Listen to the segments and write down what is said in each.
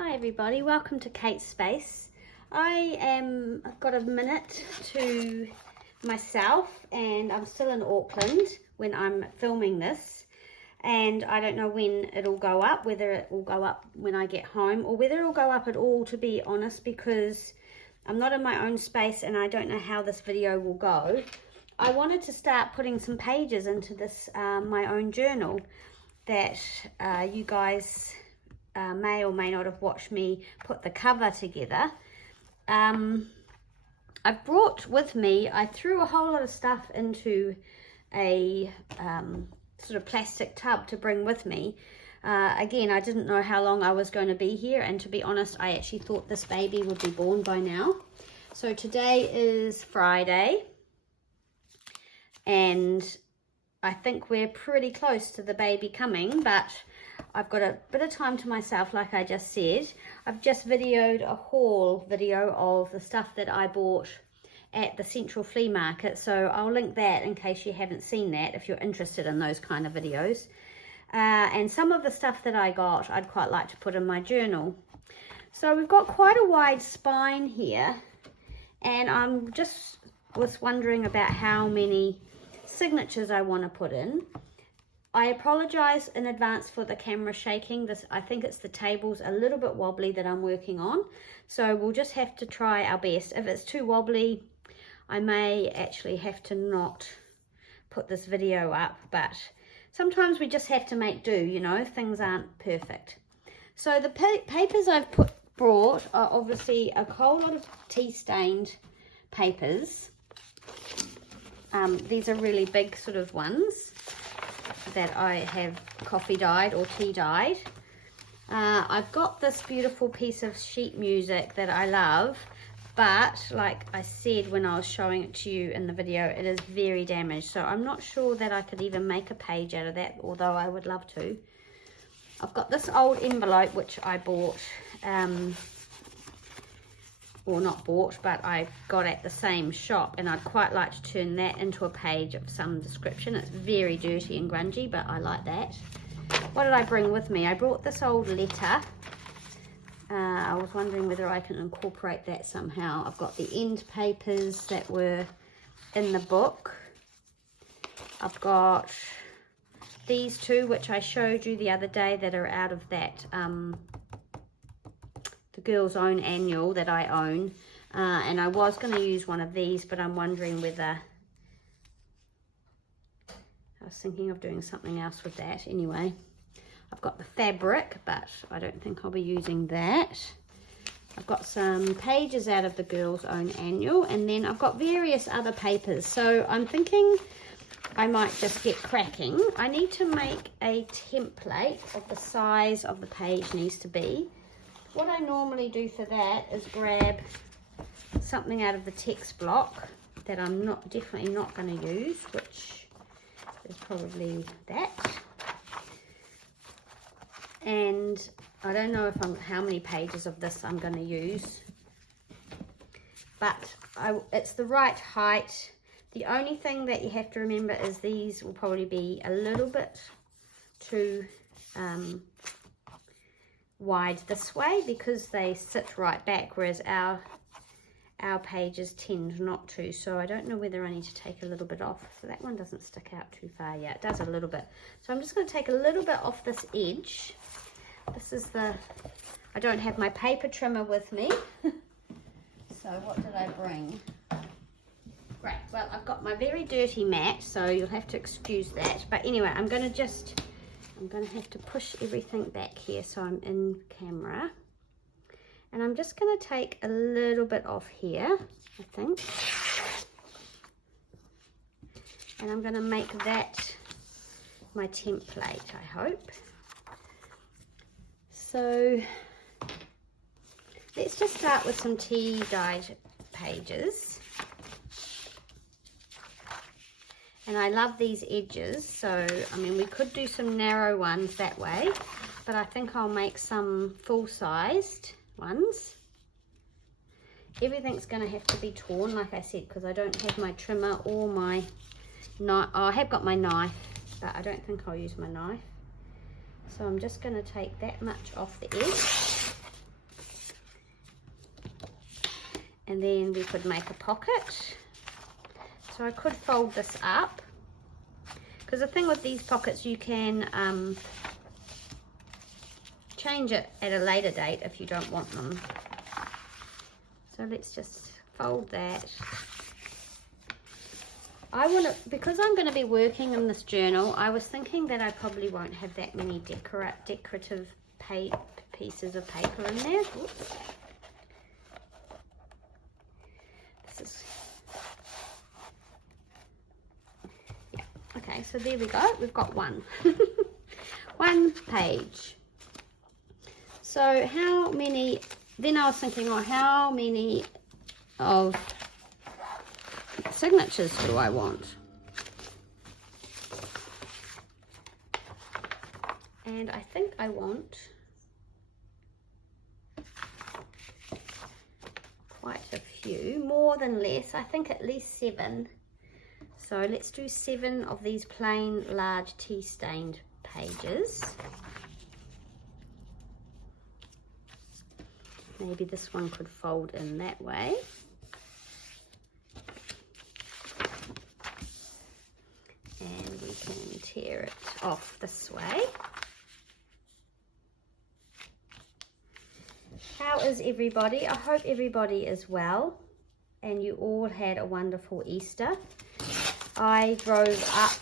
Hi everybody, welcome to Kate's Space. I've got a minute to myself and I'm still in Auckland when I'm filming this, and I don't know when it'll go up, whether it will go up when I get home or whether it'll go up at all, to be honest, because I'm not in my own space and I don't know how this video will go. I wanted to start putting some pages into this my own journal that you guys may or may not have watched me put the cover together. I've brought with me, I threw a whole lot of stuff into a sort of plastic tub to bring with me. Again, I didn't know how long I was going to be here, and to be honest, I actually thought this baby would be born by now. So today is Friday, and I think we're pretty close to the baby coming, but I've got a bit of time to myself, like I just said. I've just videoed a haul video of the stuff that I bought at the Central Flea Market, so I'll link that in case you haven't seen that, if you're interested in those kind of videos. And some of the stuff that I got, I'd quite like to put in my journal. So we've got quite a wide spine here, and I'm just was wondering about how many signatures I want to put in. I apologize in advance for the camera shaking. This, I think it's the table's a little bit wobbly that I'm working on, so we'll just have to try our best. If it's too wobbly, I may actually have to not put this video up, but sometimes we just have to make do, you know, things aren't perfect. So the papers I've brought are obviously a whole lot of tea stained papers. These are really big sort of ones that I have coffee dyed or tea dyed. I've got this beautiful piece of sheet music that I love, but like I said when I was showing it to you in the video, it is very damaged, so I'm not sure that I could even make a page out of that, although I would love to. I've got this old envelope which I bought, or not bought, but I got at the same shop, and I'd quite like to turn that into a page of some description. It's very dirty and grungy, but I like that. What did I bring with me? I brought this old letter. I was wondering whether I can incorporate that somehow. I've got the end papers that were in the book. I've got these two, which I showed you the other day, that are out of that the Girls Own annual that I own, and I was going to use one of these, but I'm wondering whether, I was thinking of doing something else with that. Anyway, I've got the fabric, but I don't think I'll be using that. I've got some pages out of the Girls Own annual, and then I've got various other papers, so I'm thinking I might just get cracking. I need to make a template of the size of the page needs to be. What I normally do for that is grab something out of the text block that I'm definitely not going to use, which is probably that. And I don't know how many pages of this I'm going to use, but it's the right height. The only thing that you have to remember is these will probably be a little bit too wide this way, because they sit right back, whereas our pages tend not to. So I don't know whether I need to take a little bit off. So that one doesn't stick out too far. Yeah, it does a little bit. So I'm just going to take a little bit off this edge. This is I don't have my paper trimmer with me. So what did I bring? Great, well, I've got my very dirty mat, so you'll have to excuse that. But anyway, I'm going to have to push everything back here so I'm in camera. And I'm just going to take a little bit off here, I think. And I'm going to make that my template, I hope. So let's just start with some tea dyed pages. And I love these edges, so I mean we could do some narrow ones that way, but I think I'll make some full-sized ones. Everything's going to have to be torn, like I said, because I don't have my trimmer or my knife. Oh, I have got my knife, but I don't think I'll use my knife. So I'm just going to take that much off the edge. And then we could make a pocket. So I could fold this up. Because the thing with these pockets, you can change it at a later date if you don't want them. So let's just fold that. I want to, because I'm going to be working in this journal, I was thinking that I probably won't have that many decorative pieces of paper in there. Oops. This is, yeah, okay, so there we go. We've got one. One page. So how many, then I was thinking, well, how many of signatures do I want? And I think I want quite a few, more than less. I think at least 7. So let's do 7 of these plain large tea stained pages. Maybe this one could fold in that way. And we can tear it off this way. How is everybody? I hope everybody is well and you all had a wonderful Easter. I drove up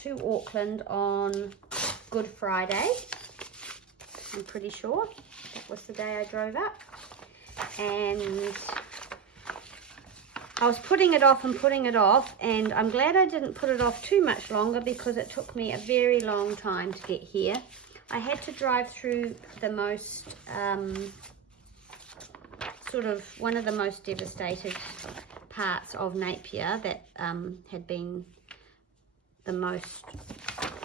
to Auckland on Good Friday. I'm pretty sure that was the day I drove up. And I was putting it off and putting it off, and I'm glad I didn't put it off too much longer because it took me a very long time to get here. I had to drive through the most, sort of one of the most devastated parts of Napier that had been the most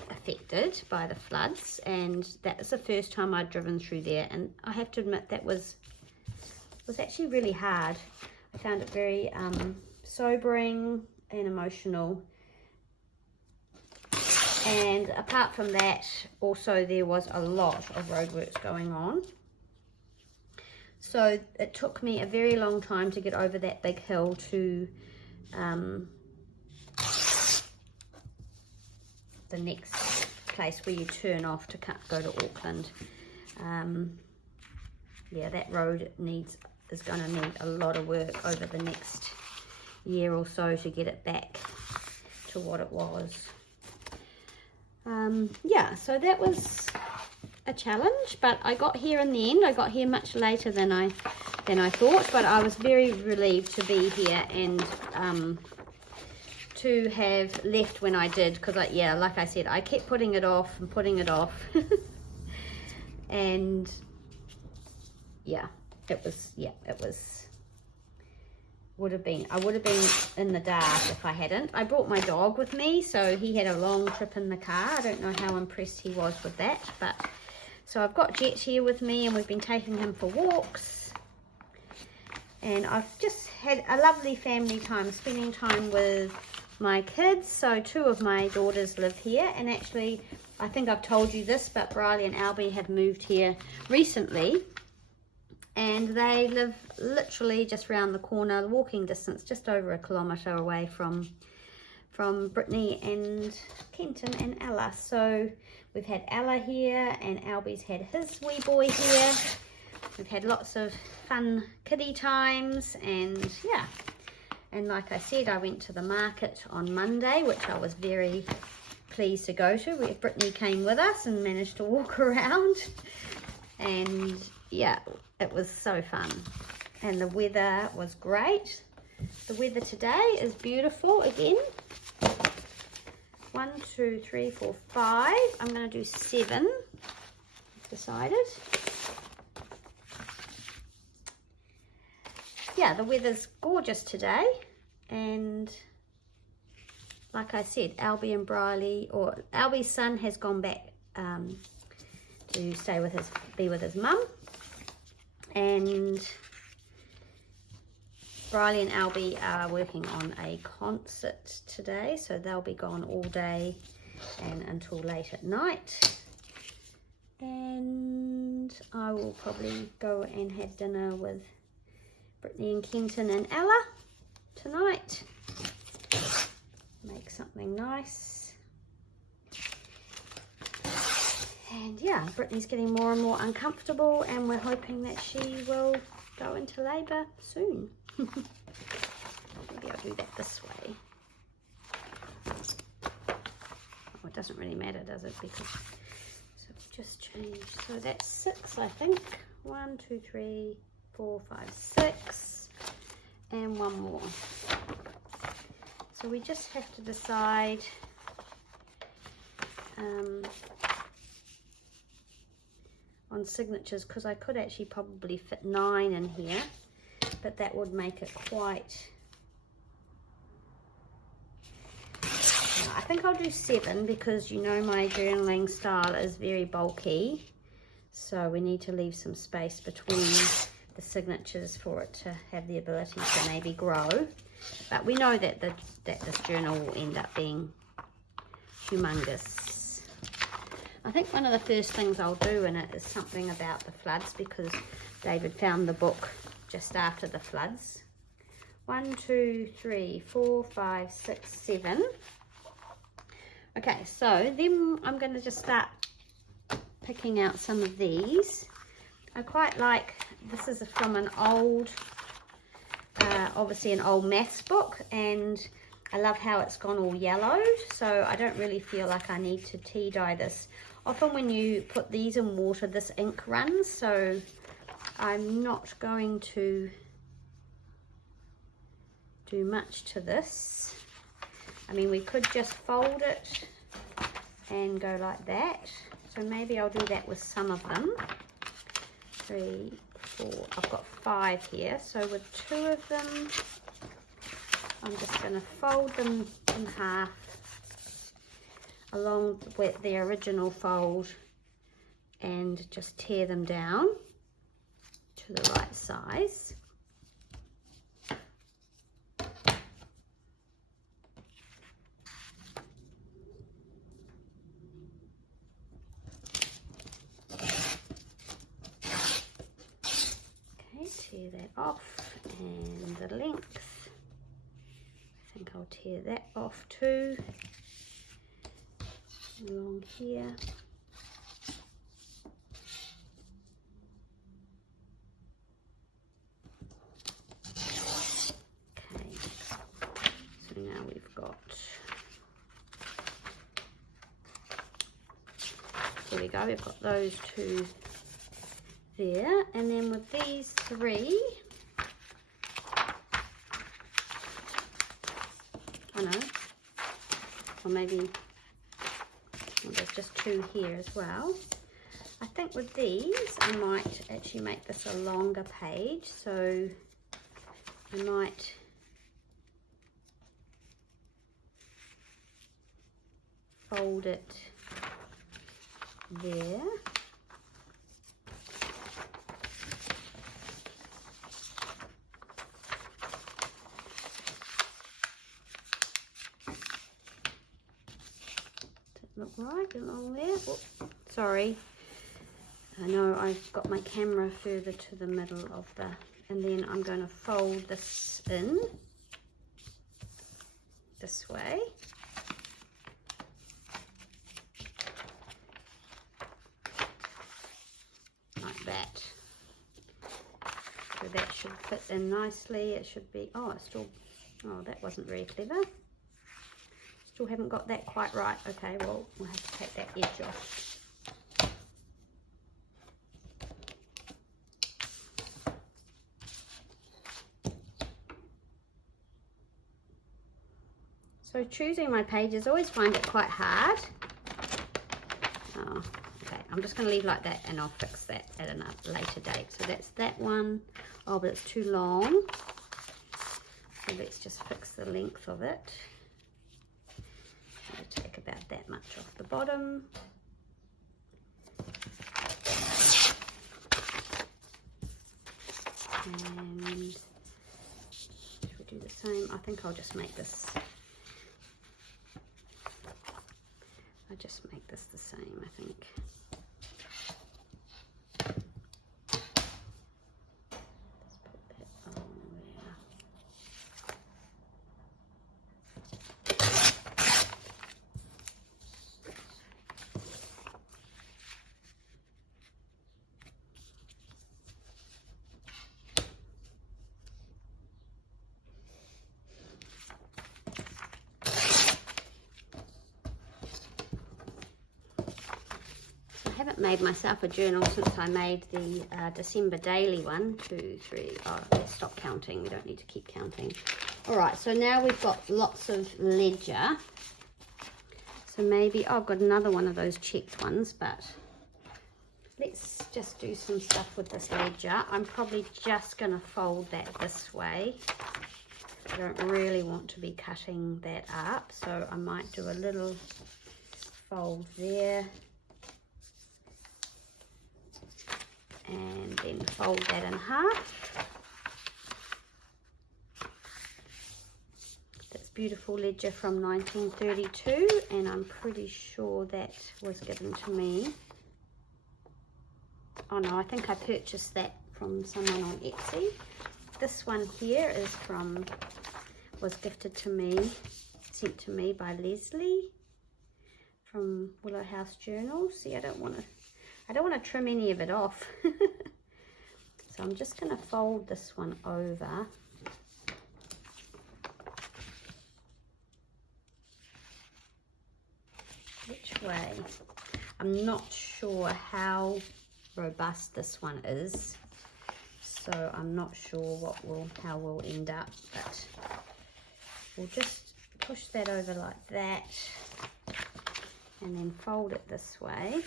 affected by the floods, and that was the first time I'd driven through there, and I have to admit that was actually really hard. I found it very sobering and emotional. And apart from that, also there was a lot of roadworks going on. So it took me a very long time to get over that big hill to the next place where you turn off to go to Auckland. Yeah, that road is going to need a lot of work over the next year or so to get it back to what it was. Yeah, so that was a challenge, but I got here in the end. I got here much later than I thought, but I was very relieved to be here and to have left when I did, because yeah, like I said, I kept putting it off and putting it off. And yeah, I would have been in the dark if I hadn't. I brought my dog with me, so he had a long trip in the car. I don't know how impressed he was with that, but so I've got Jet here with me, and we've been taking him for walks, and I've just had a lovely family time, spending time with my kids. So 2 of my daughters live here, and actually I think I've told you this, but Briley and Albie have moved here recently, and they live literally just around the corner, walking distance, just over a kilometre away from Brittany and Kenton and Ella. So we've had Ella here, and Albie's had his wee boy here. We've had lots of fun kiddie times, and yeah. And like I said, I went to the market on Monday, which I was very pleased to go to, where Brittany came with us and managed to walk around. And yeah, it was so fun. And the weather was great. The weather today is beautiful again. 1, 2, 3, 4, 5. I'm going to do 7. I've decided. Yeah, the weather's gorgeous today, and like I said, Albie and Briley, or Albie's son, has gone back to be with his mum, and Briley and Albie are working on a concert today, so they'll be gone all day and until late at night. And I will probably go and have dinner with Brittany and Kenton and Ella tonight. Make something nice. And yeah, Brittany's getting more and more uncomfortable, and we're hoping that she will go into labour soon. Maybe I'll do that this way. Oh, it doesn't really matter, does it? Because so just change. So that's 6, I think. 1, 2, 3, 4, 5, 6, and one more. So we just have to decide on signatures, because I could actually probably fit 9 in here, but that would make it quite... I think I'll do 7, because you know my journaling style is very bulky, so we need to leave some space between the signatures for it to have the ability to maybe grow. But we know that this journal will end up being humongous. I think one of the first things I'll do in it is something about the floods, because David found the book just after the floods. 1, 2, 3, 4, 5, 6, 7. Okay, so then I'm going to just start picking out some of these. I quite like, this is from an old, obviously an old maths book, and I love how it's gone all yellowed, so I don't really feel like I need to tea dye this. Often when you put these in water, this ink runs, so I'm not going to do much to this. I mean, we could just fold it and go like that. So maybe I'll do that with some of them. 3, 4, I've got 5 here. So with 2 of them, I'm just going to fold them in half along with the original fold and just tear them down to the right size. Tear that off, and the length, I think I'll tear that off too, along here. Okay, so now we've got, there we go, we've got those 2 there, and then with these 3, I know, or maybe, well, there's just 2 here as well. I think with these I might actually make this a longer page, so I might fold it there. Look right along there. Oh, sorry, I know I've got my camera further to the middle of the, and then I'm going to fold this in this way. Like that. So that should fit in nicely. It should be, oh, it's still, oh, that wasn't very clever. Still haven't got that quite right. Okay, well, we'll have to take that edge off. So choosing my pages, I always find it quite hard. Oh, okay, I'm just going to leave like that, and I'll fix that at a later date. So that's that one. Oh, but it's too long. So let's just fix the length of it. I'll take about that much off the bottom. And should we do the same? I think I'll just make this, the same, I think. Let's put that on. haven't made myself a journal since I made the December daily one. 2, 3, oh, let's stop counting. We don't need to keep counting. All right, so now we've got lots of ledger. So maybe, oh, I've got another one of those checked ones, but let's just do some stuff with this ledger. I'm probably just going to fold that this way. I don't really want to be cutting that up, so I might do a little fold there. And then fold that in half. That's beautiful ledger from 1932, and I'm pretty sure that was given to me. Oh no, I think I purchased that from someone on Etsy. This one here is was gifted to me, sent to me by Leslie from Willow House Journal. See, I don't want to trim any of it off. So I'm just going to fold this one over. Which way? I'm not sure how robust this one is, so I'm not sure how we'll end up, but we'll just push that over like that and then fold it this way.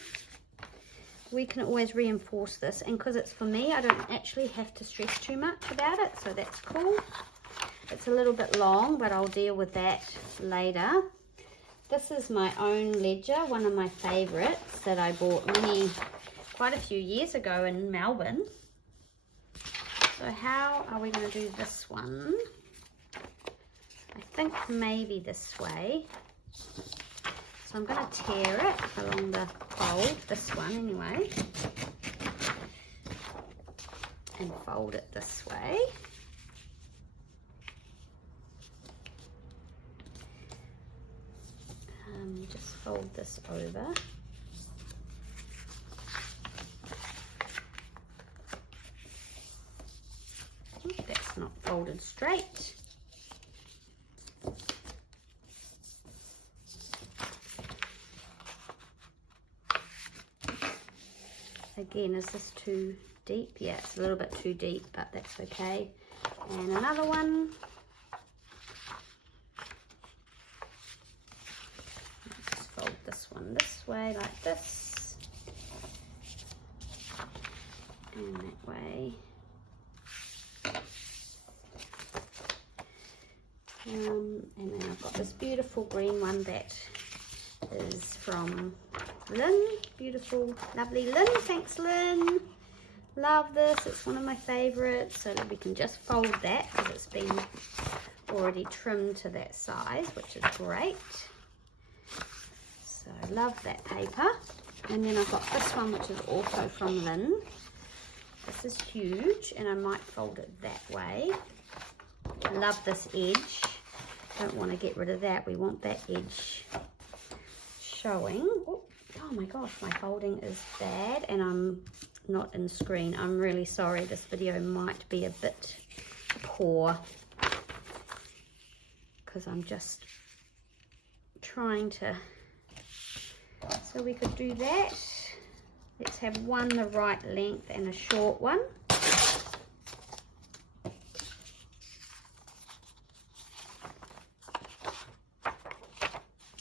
We can always reinforce this, and because it's for me, I don't actually have to stress too much about it, so that's cool. It's a little bit long, but I'll deal with that later. This is my own ledger, one of my favorites that I bought quite a few years ago in Melbourne. So how are we going to do this one? I think maybe this way. So I'm going to tear it along the fold, this one anyway, and fold it this way. Just fold this over. Oh, that's not folded straight. Again, is this too deep? Yeah, it's a little bit too deep, but that's okay. And another one. Just fold this one this way, like this. And that way. And then I've got this beautiful green one that is from Lynn. Beautiful, lovely Lynn. Thanks, Lynn. Love this. It's one of my favorites. So that we can just fold that because it's been already trimmed to that size, which is great. So love that paper. And then I've got this one, which is also from Lynn. This is huge, and I might fold it that way. I love this edge. Don't want to get rid of that. We want that edge showing. Oh my gosh, my folding is bad and I'm not in screen. I'm really sorry. This video might be a bit poor because I'm just trying to. So we could do that. Let's have one the right length and a short one.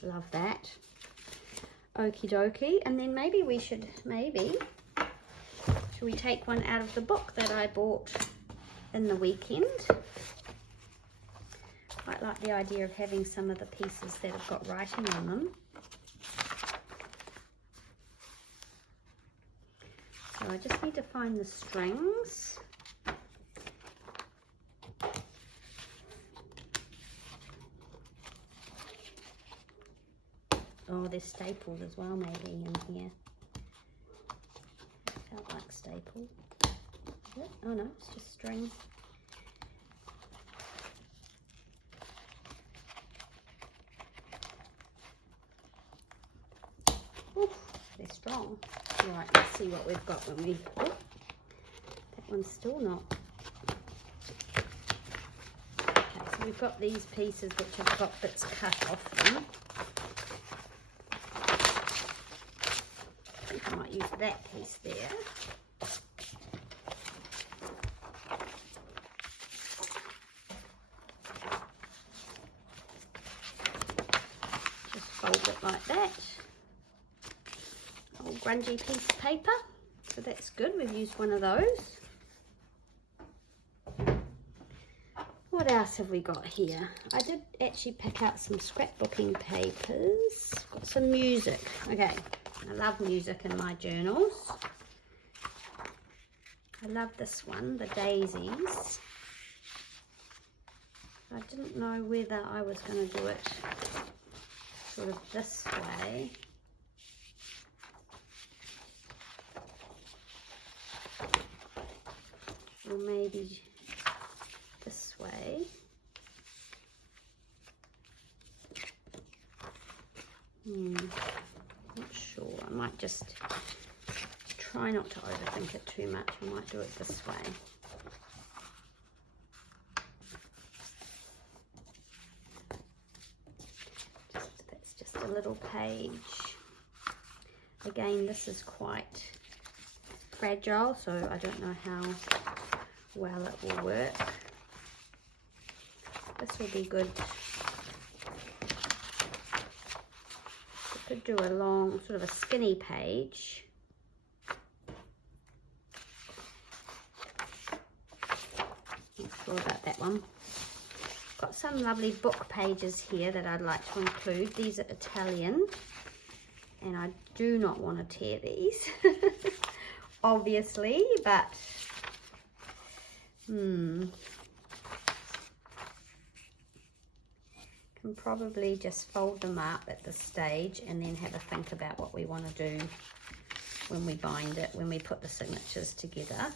Love that. Okie dokie. And then maybe should we take one out of the book that I bought in the weekend? Quite like the idea of having some of the pieces that have got writing on them. So I just need to find the strings. Oh, they're stapled as well, maybe in here. Felt like staple. Oh no, it's just string. Oof, they're strong. Right, let's see what we've got when we. Oh, that one's still not. Okay, so we've got these pieces which have got bits cut off them. I might use that piece there. Just fold it like that. Old grungy piece of paper. So that's good, we've used one of those. What else have we got here? I did actually pick out some scrapbooking papers. Got some music. Okay, I love music in my journals. I love this one, the daisies. I didn't know whether I was going to do it sort of this way. Or maybe this way. Not sure. I might just try not to overthink it too much. I might do it this way. That's just a little page. Again, this is quite fragile, so I don't know how well it will work. This will be good. I could do a long, sort of a skinny page. Not sure about that one. Got some lovely book pages here that I'd like to include. These are Italian, and I do not want to tear these, obviously, but can probably just fold them up at this stage and then have a think about what we want to do when we bind it, when we put the signatures together.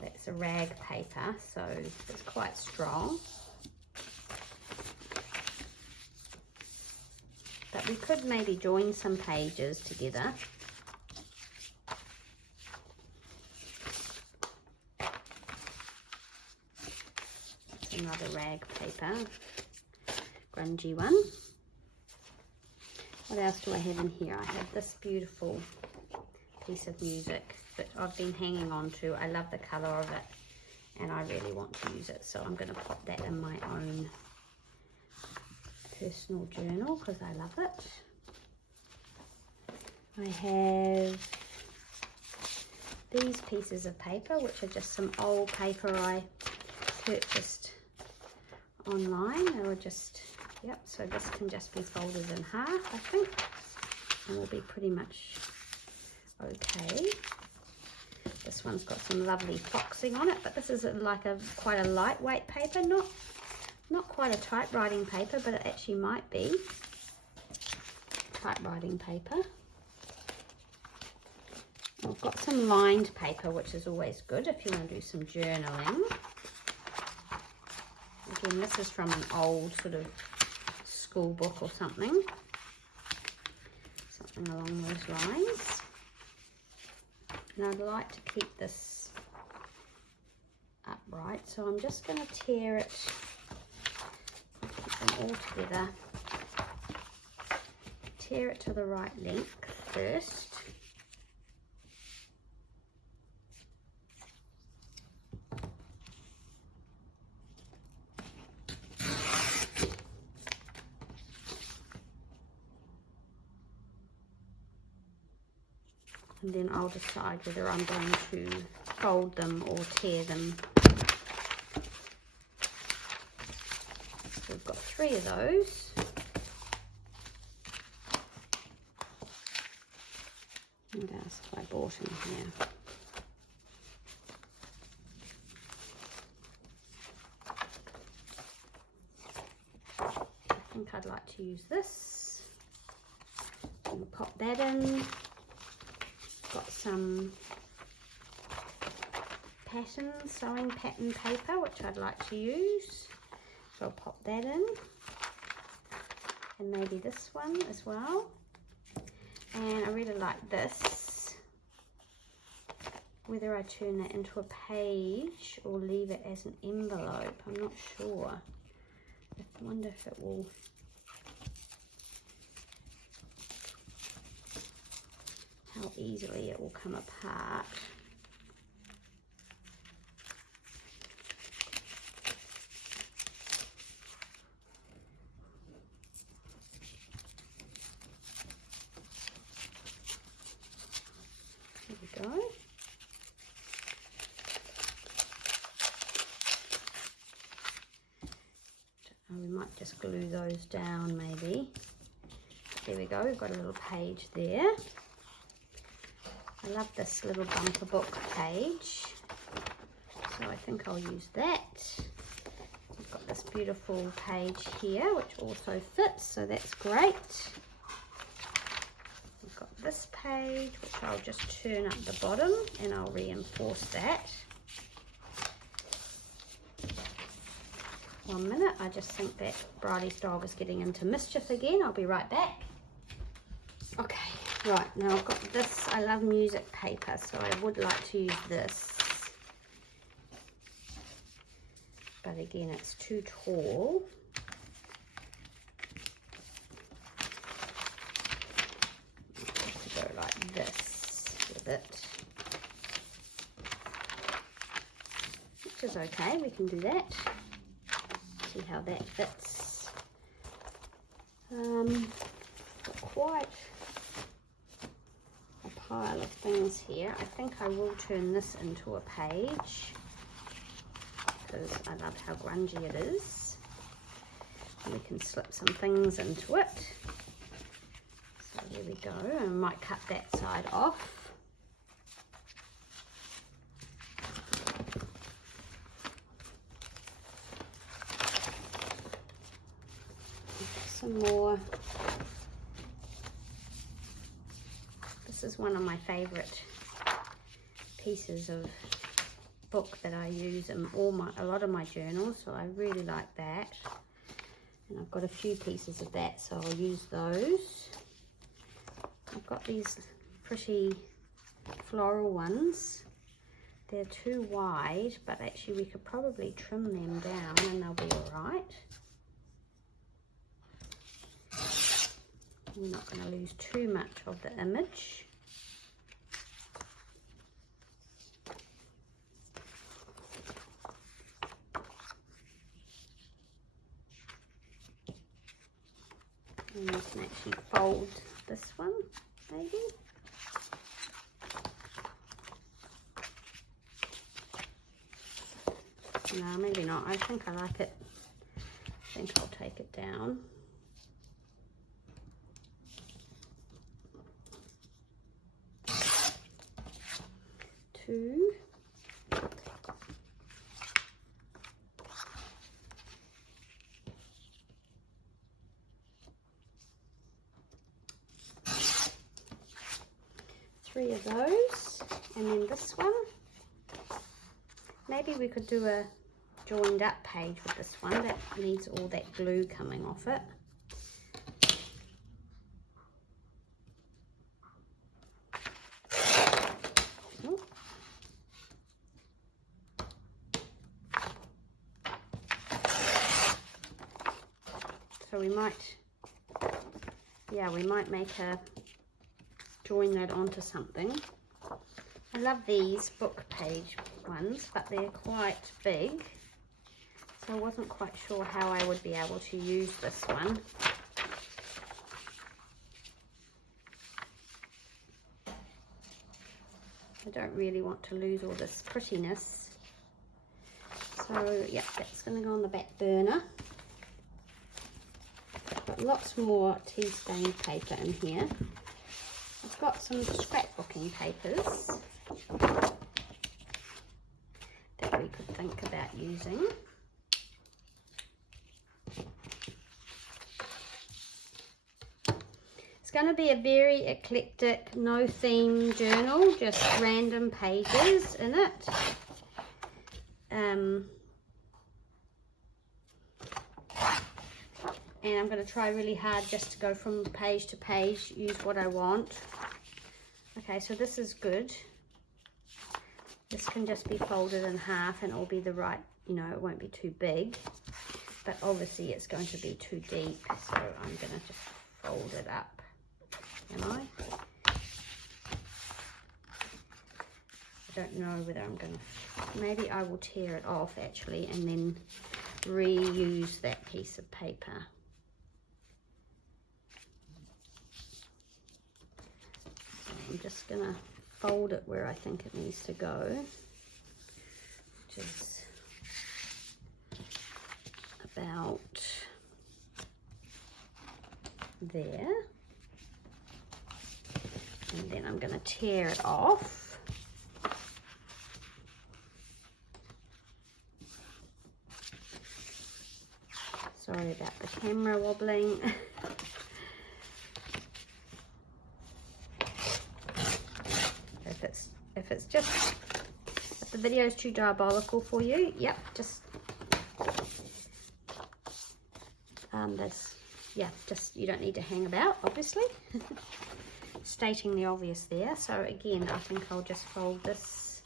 That's a rag paper, so it's quite strong. But we could maybe join some pages together. That's another rag paper, grungy one. What else do I have in here? I have this beautiful piece of music that I've been hanging on to. I love the colour of it and I really want to use it, so I'm going to pop that in my own personal journal because I love it. I have these pieces of paper, which are just some old paper I purchased online. They were just, yep, so this can just be folded in half, I think, and will be pretty much okay. This one's got some lovely foxing on it, but this is like quite a lightweight paper, not quite a typewriting paper, but it actually might be typewriting paper. I've got some lined paper, which is always good if you want to do some journaling. Again, this is from an old sort of school book or something along those lines. And I'd like to keep this upright, so I'm just going to tear it, keep them all together, tear it to the right length first. And then I'll decide whether I'm going to fold them or tear them. So we've got 3 of those. What else have I bought in here? I think I'd like to use this. I'm going to pop that in. Got some sewing pattern paper, which I'd like to use. So I'll pop that in. And maybe this one as well. And I really like this. Whether I turn that into a page or leave it as an envelope, I'm not sure if I wonder if it will, how easily it will come apart. There we go. We might just glue those down maybe. There we go, we've got a little page there. I love this little bumper book page, so I think I'll use that. I've got this beautiful page here which also fits, so that's great. I've got this page which I'll just turn up the bottom and I'll reinforce that. 1 minute, I just think that Bridie's dog is getting into mischief again. I'll be right back. Okay, right, now I've got this, I love music paper, so I would like to use this. But again, it's too tall. I have to go like this with it. Which is okay, we can do that. See how that fits. Got quite a pile of things here. I think I will turn this into a page because I love how grungy it is. And we can slip some things into it. So there we go. I might cut that side off. Some more. This is one of my favorite pieces of book that I use in a lot of my journals, so I really like that. And I've got a few pieces of that, so I'll use those. I've got these pretty floral ones. They're too wide, but actually we could probably trim them down and they'll be all right. We're not going to lose too much of the image. And we can actually fold this one, maybe. No, maybe not. I think I like it. I think I'll take it down. Two. Three of those, and then this one. Maybe we could do a joined up page with this one that needs all that glue coming off it. So we might, yeah, we might make a, join that onto something. I love these book page ones, but they're quite big. So I wasn't quite sure how I would be able to use this one. I don't really want to lose all this prettiness. So yeah, that's going to go on the back burner. Got lots more tea stained paper in here. I've got some scrapbooking papers that we could think about using. It's going to be a very eclectic, no theme journal, just random pages in it. And I'm going to try really hard just to go from page to page, use what I want. Okay, so this is good. This can just be folded in half and it'll be the right, you know, it won't be too big. but obviously it's going to be too deep, so I'm going to just fold it up. Am I? I don't know whether I'm going to, maybe I will tear it off actually and then reuse that piece of paper. So I'm just going to fold it where I think it needs to go, which is about there. And then I'm going to tear it off. Sorry about the camera wobbling. If the video is too diabolical for you, yep, just you don't need to hang about, obviously. Stating the obvious there. So again, I think I'll just fold this.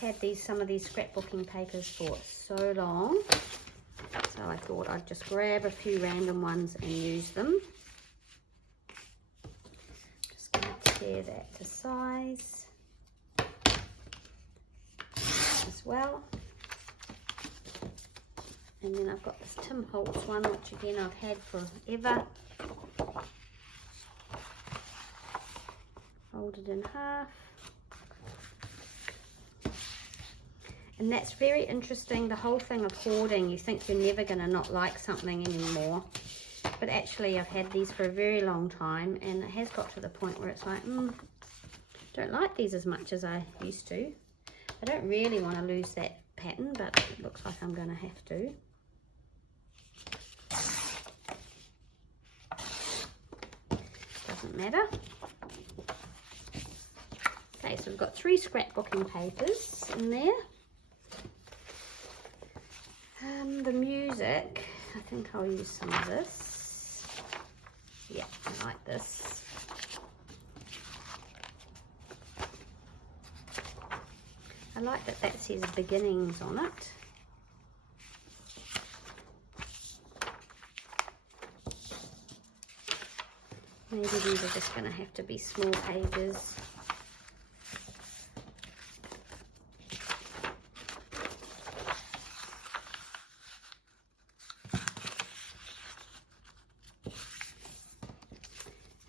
Had some of these scrapbooking papers for so long, so I thought I'd just grab a few random ones and use them. Just going to tear that to size as well. And then I've got this Tim Holtz one, which again I've had forever. Fold it in half. And that's very interesting, the whole thing of hoarding. You think you're never going to not like something anymore. But actually I've had these for a very long time, and it has got to the point where it's like, don't like these as much as I used to. I don't really want to lose that pattern, but it looks like I'm going to have to. Doesn't matter. Okay, so we've got 3 scrapbooking papers in there. The music, I think I'll use some of this. Yeah, I like this. I like that that says beginnings on it. Maybe these are just going to have to be small pages.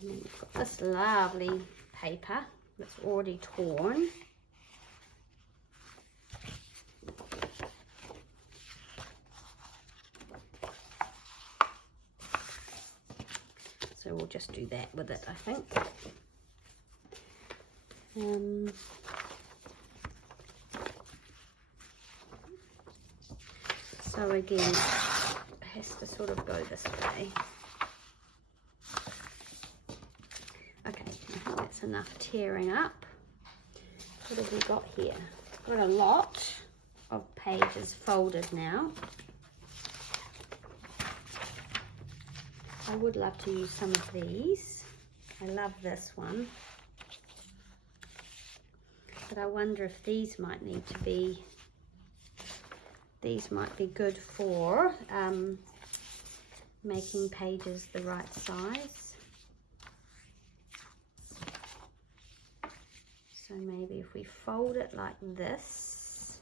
And then we've got this lovely paper that's already torn. So we'll just do that with it, I think. So again, it has to sort of go this way. Okay, I think that's enough tearing up. What have we got here? We've got a lot of pages folded now. I would love to use some of these. I love this one. But I wonder if these might need to be, these might be good for making pages the right size. So maybe if we fold it like this,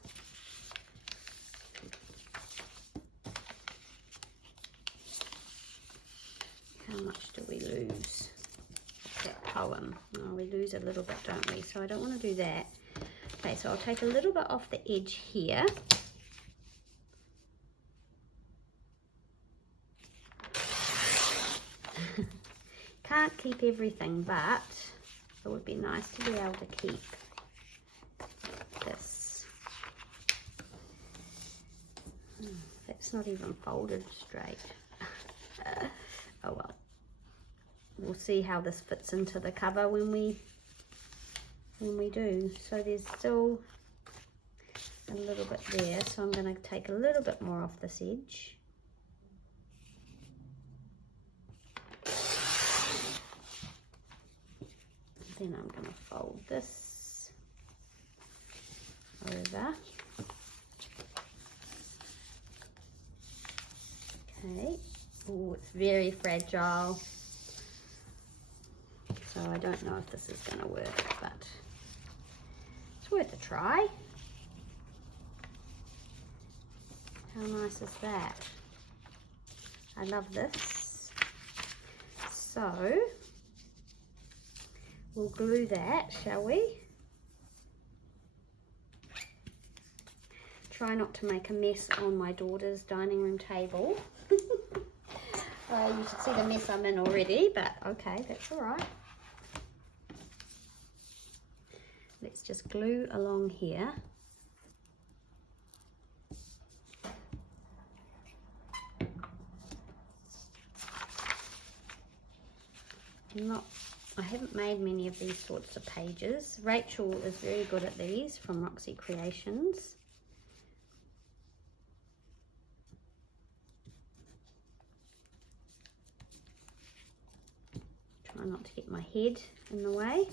how much do we lose? That poem. Oh, we lose a little bit, don't we? So I don't want to do that. Okay, so I'll take a little bit off the edge here. Can't keep everything, but it would be nice to be able to keep this. That's not even folded straight. Oh well. We'll see how this fits into the cover when we do. So there's still a little bit there, so I'm going to take a little bit more off this edge. Then I'm going to fold this over. very fragile. So I don't know if this is going to work, but it's worth a try. How nice is that? I love this. So we'll glue that, shall we? Try not to make a mess on my daughter's dining room table. You should see the mess I'm in already, but okay, that's all right. Let's just glue along here. I haven't made many of these sorts of pages. Rachel is very good at these from Roxy Creations. Try not to get my head in the way.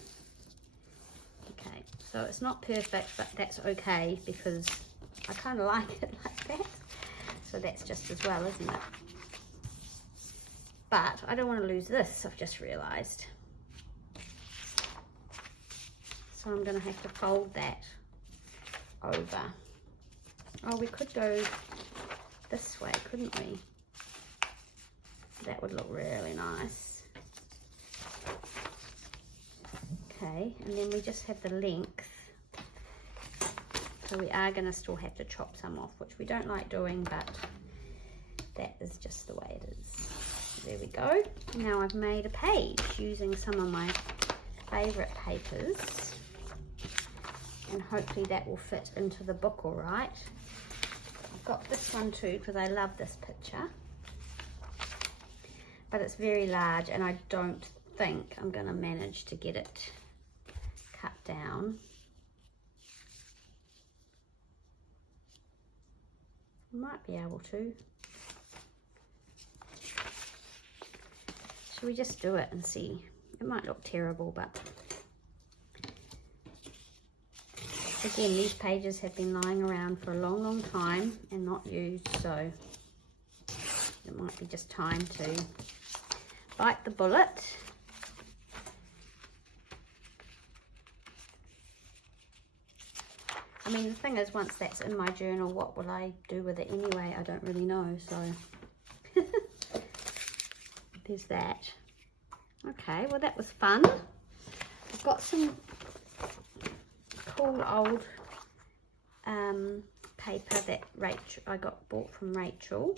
Okay, so it's not perfect, but that's okay because I kind of like it like that. So that's just as well, isn't it? But I don't want to lose this, I've just realised. So I'm going to have to fold that over. Oh, we could go this way, couldn't we? That would look really nice. Okay, and then we just have the length. So we are going to still have to chop some off, which we don't like doing, but that is just the way it is. There we go. Now I've made a page using some of my favourite papers, and hopefully that will fit into the book all right. I've got this one too because I love this picture, but it's very large and I don't think I'm going to manage to get it cut down. I might be able to. Should we just do it and see? It might look terrible, but again, these pages have been lying around for a long, long time and not used, so it might be just time to bite the bullet. I mean, the thing is, once that's in my journal, what will I do with it anyway? I don't really know, so there's that. Okay, well that was fun. I've got some cool old paper that I bought from Rachel.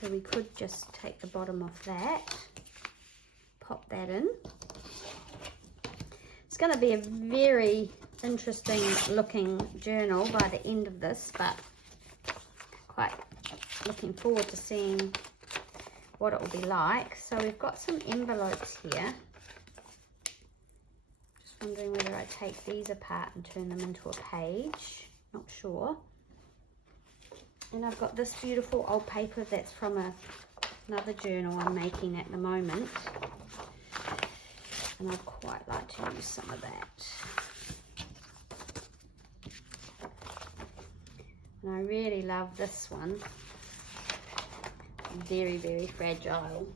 So we could just take the bottom off that, pop that in. It's going to be a very interesting looking journal by the end of this, but quite looking forward to seeing what it will be like. So we've got some envelopes here. Just wondering whether I take these apart and turn them into a page. Not sure. And I've got this beautiful old paper that's from another journal I'm making at the moment. And I'd quite like to use some of that. And I really love this one. Very, very fragile.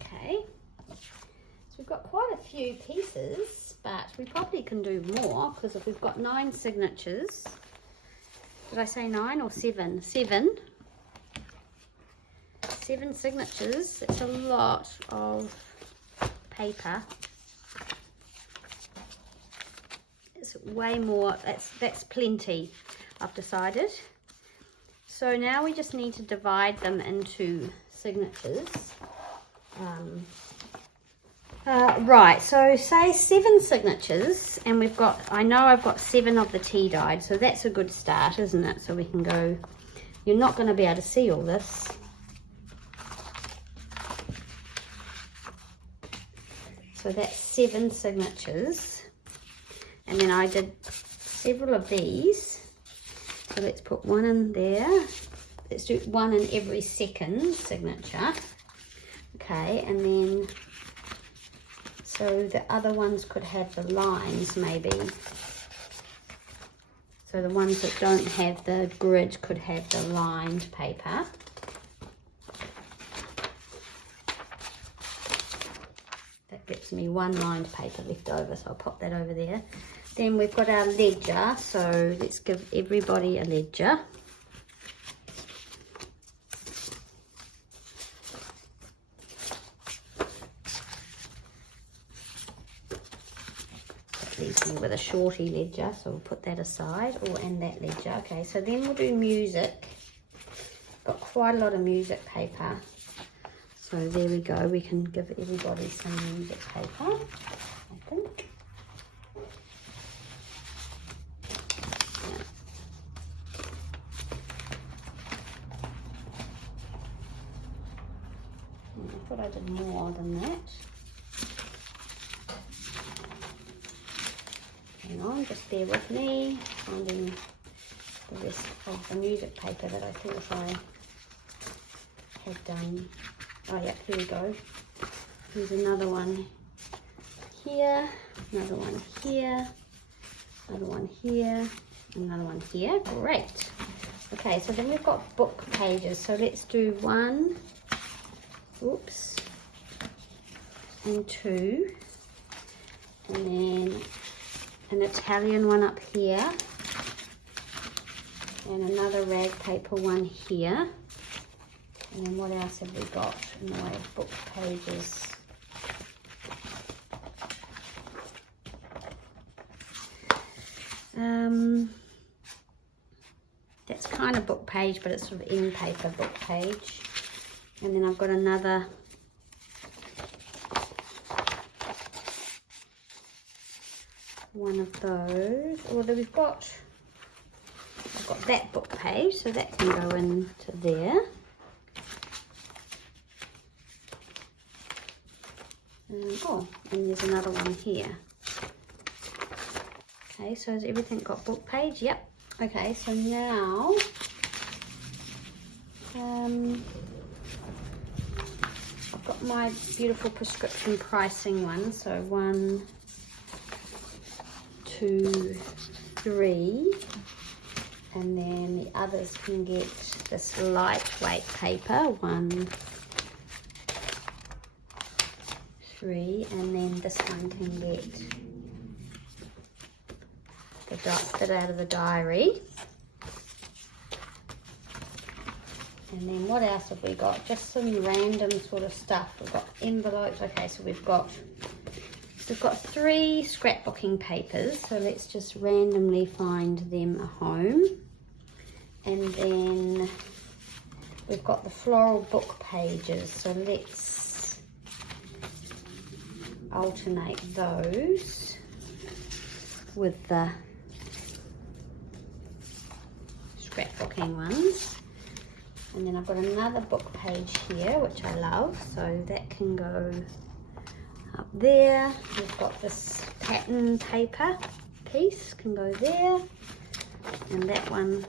Okay, so we've got quite a few pieces, but we probably can do more because if we've got 9 signatures. Did I say 9 or 7? 7 signatures. It's a lot of paper. It's way more. That's plenty, I've decided. So now we just need to divide them into signatures. Right, so say 7 signatures, and we've got, I know I've got 7 of the tea dyed, so that's a good start, isn't it? So we can go, you're not going to be able to see all this. So that's 7 signatures, and then I did several of these. So let's put 1 in there. Let's do 1 in every second signature. Okay, and then, so the other ones could have the lines maybe. So the ones that don't have the grid could have the lined paper. That gives me one lined paper left over, so I'll pop that over there. Then we've got our ledger, so let's give everybody a ledger. That leaves me with a shorty ledger, so we'll put that aside, and that ledger. Okay, so then we'll do music. Got quite a lot of music paper. So there we go, we can give everybody some music paper, I think. I thought I did more than that. Hang on, just bear with me, finding the rest of the music paper that I thought I had done. Oh yeah, here we go. Here's another one here, another one here, another one here, another one here. Great. Okay, so then we've got book pages. So let's do 1, oops, and 2, and then an Italian one up here, and another rag paper one here. And then what else have we got in the way of book pages? That's kind of book page, but it's sort of in paper book page. And then I've got another one of those. Although I've got that book page, so that can go into there. And there's another one here. Okay, so has everything got book page? Yep. Okay, so now I've got my beautiful prescription pricing one. So 1, 2, 3, and then the others can get this lightweight paper. 1, 3, and then this one can get the bit out of the diary. And then what else have we got? Just some random sort of stuff. We've got envelopes. Okay, so we've got 3 scrapbooking papers. So let's just randomly find them a home. And then we've got the floral book pages. So let's alternate those with the scrapbooking ones. And then I've got another book page here, which I love, so that can go up there. We've got this pattern paper piece, can go there, and that one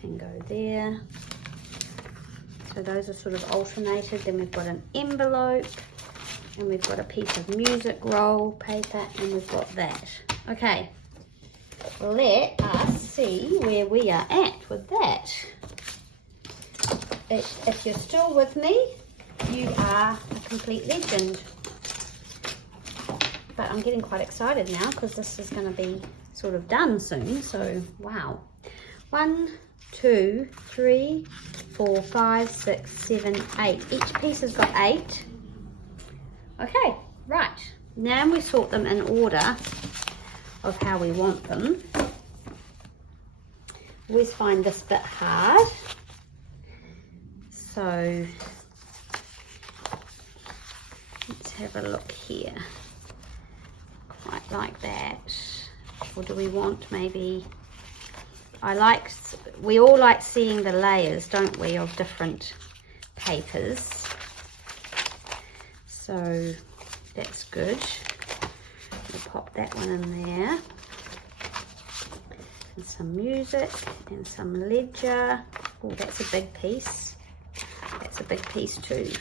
can go there. So those are sort of alternated. Then we've got an envelope, and we've got a piece of music roll paper, and we've got that. Okay, let us see where we are at with that. If you're still with me, you are a complete legend. But I'm getting quite excited now because this is going to be sort of done soon. So, wow. 1, 2, 3, 4, 5, 6, 7, 8. Each piece has got 8. Okay, right. Now we sort them in order of how we want them. Always find this bit hard. So let's have a look here. Quite like that. Or do we want maybe, we all like seeing the layers, don't we, of different papers. So that's good. We'll pop that one in there. And some music and some ledger. Oh, that's a big piece. That's a big piece too.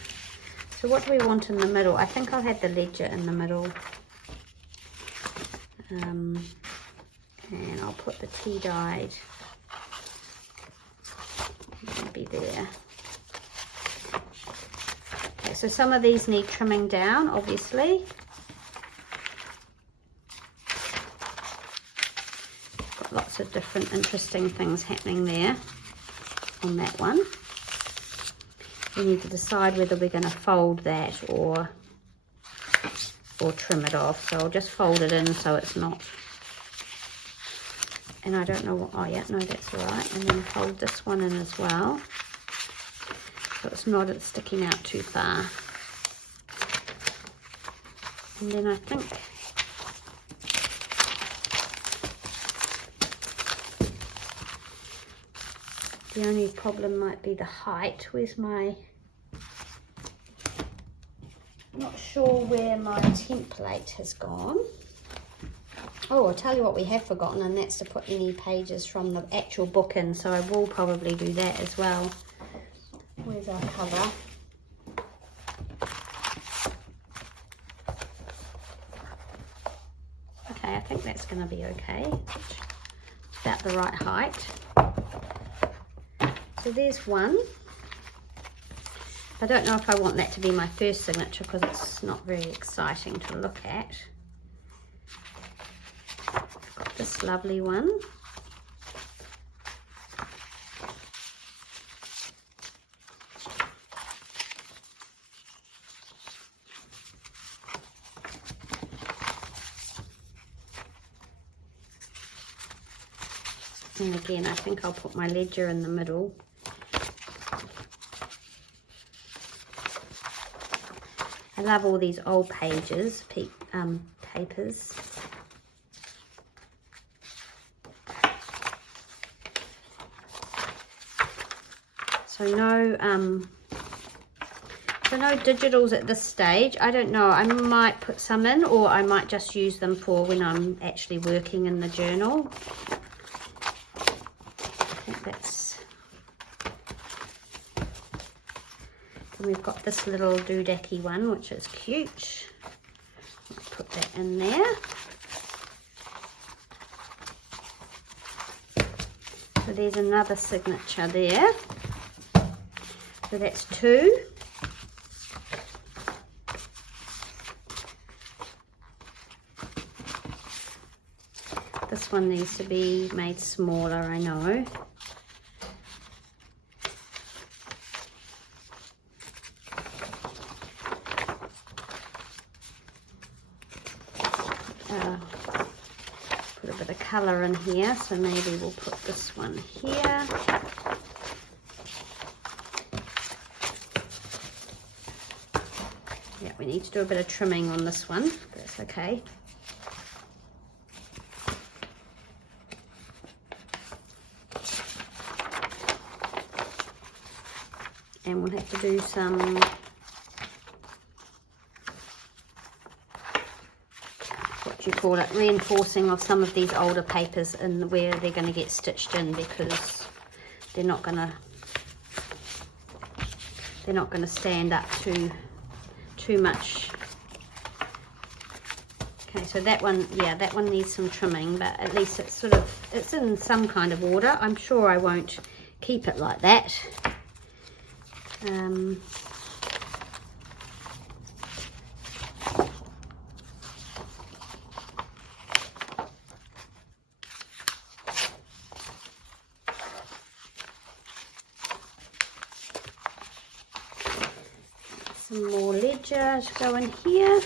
So what do we want in the middle? I think I'll have the ledger in the middle. And And I'll put the tea dyed maybe there. Okay, so some of these need trimming down, obviously. Got lots of different interesting things happening there on that one. We need to decide whether we're going to fold that or trim it off. So I'll just fold it in so it's not, and I don't know what, oh yeah, no, that's all right. And then fold this one in as well, so it's not sticking out too far. And then I think the only problem might be the height. Where's my, not sure where my template has gone. Oh, I'll tell you what we have forgotten, and that's to put any pages from the actual book in, so I will probably do that as well. Where's our cover? Okay, I think that's going to be okay. It's about the right height. So there's one. I don't know if I want that to be my first signature because it's not very exciting to look at. I've got this lovely one. And again, I think I'll put my ledger in the middle. I love all these old pages, papers. So no digitals at this stage. I don't know, I might put some in, or I might just use them for when I'm actually working in the journal. I think that's, and we've got this little doodacky one, which is cute. I'll put that in there. So there's another signature there. So that's 2. This one needs to be made smaller, I know. Put a bit of colour in here, so maybe we'll put this one here. Yeah, we need to do a bit of trimming on this one, that's okay. And we'll have to do some reinforcing of some of these older papers and where they're going to get stitched in, because they're not going to stand up too much. Okay, so that one, yeah, that one needs some trimming, but at least it's it's in some kind of order. I'm sure I won't keep it like that. Some more ledger to go in here.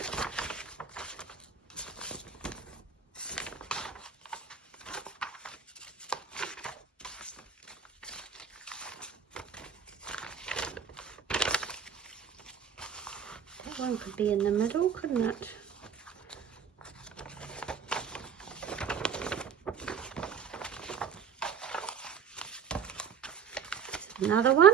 That one could be in the middle, couldn't it? Another one.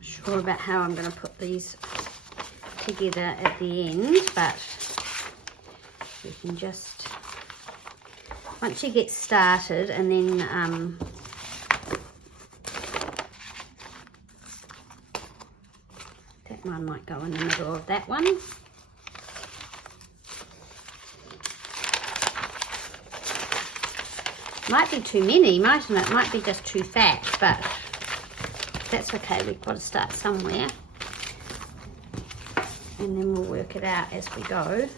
Sure about how I'm going to put these together at the end, but you can just, once you get started and then That one might go in the middle of that one. Might be too many, mightn't it? Might be just too fat, but that's okay. We've got to start somewhere. And then we'll work it out as we go.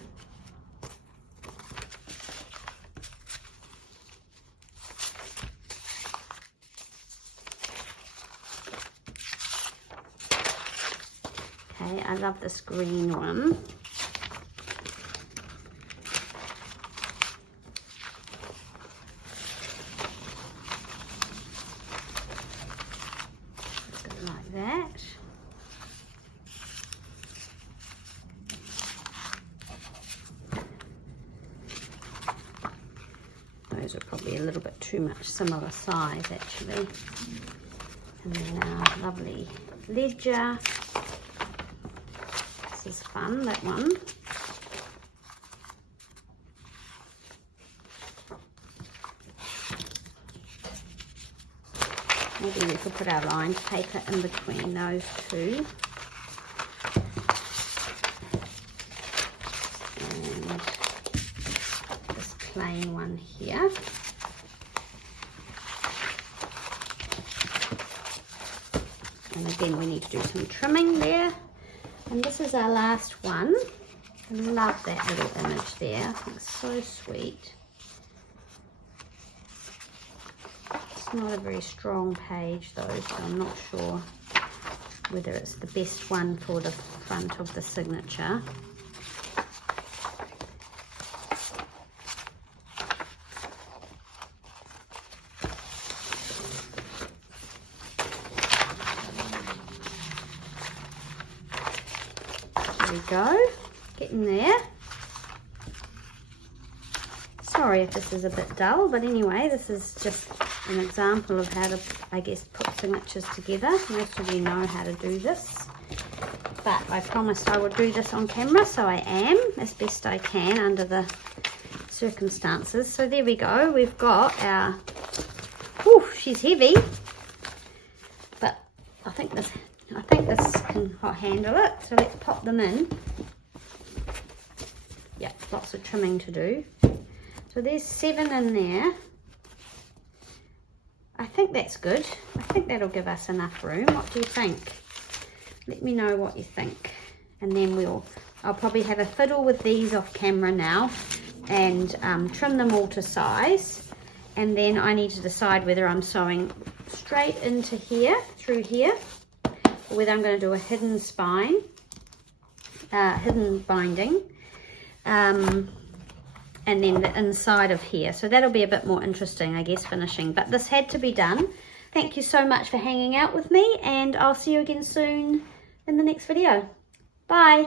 Okay, I love this green one. Just go like that. Those are probably a little bit too much similar size actually. And then our lovely ledger. This is fun, that one. Maybe we could put our lined paper in between those two. And this plain one here. And again, we need to do some trimming there. And this is our last one. I love that little image there. I think it's so sweet. It's not a very strong page though, so I'm not sure whether it's the best one for the front of the signature. There we go, getting there. Sorry if this is a bit dull, but anyway, this is just an example of how to, I guess, put signatures together. Most of you know how to do this, but I promised I would do this on camera, so I am, as best I can under the circumstances. So there we go, we've got our, whew, she's heavy, but I think this can handle it. So let's pop them in. Yeah, lots of trimming to do. So there's 7 in there. I think that's good. I think that'll give us enough room. What do you think? Let me know what you think. And then I'll probably have a fiddle with these off camera now and trim them all to size. And then I need to decide whether I'm sewing straight into here, through here, or whether I'm going to do a hidden spine, hidden binding. And then the inside of here. So that'll be a bit more interesting, I guess, finishing. But this had to be done. Thank you so much for hanging out with me, and I'll see you again soon in the next video. Bye.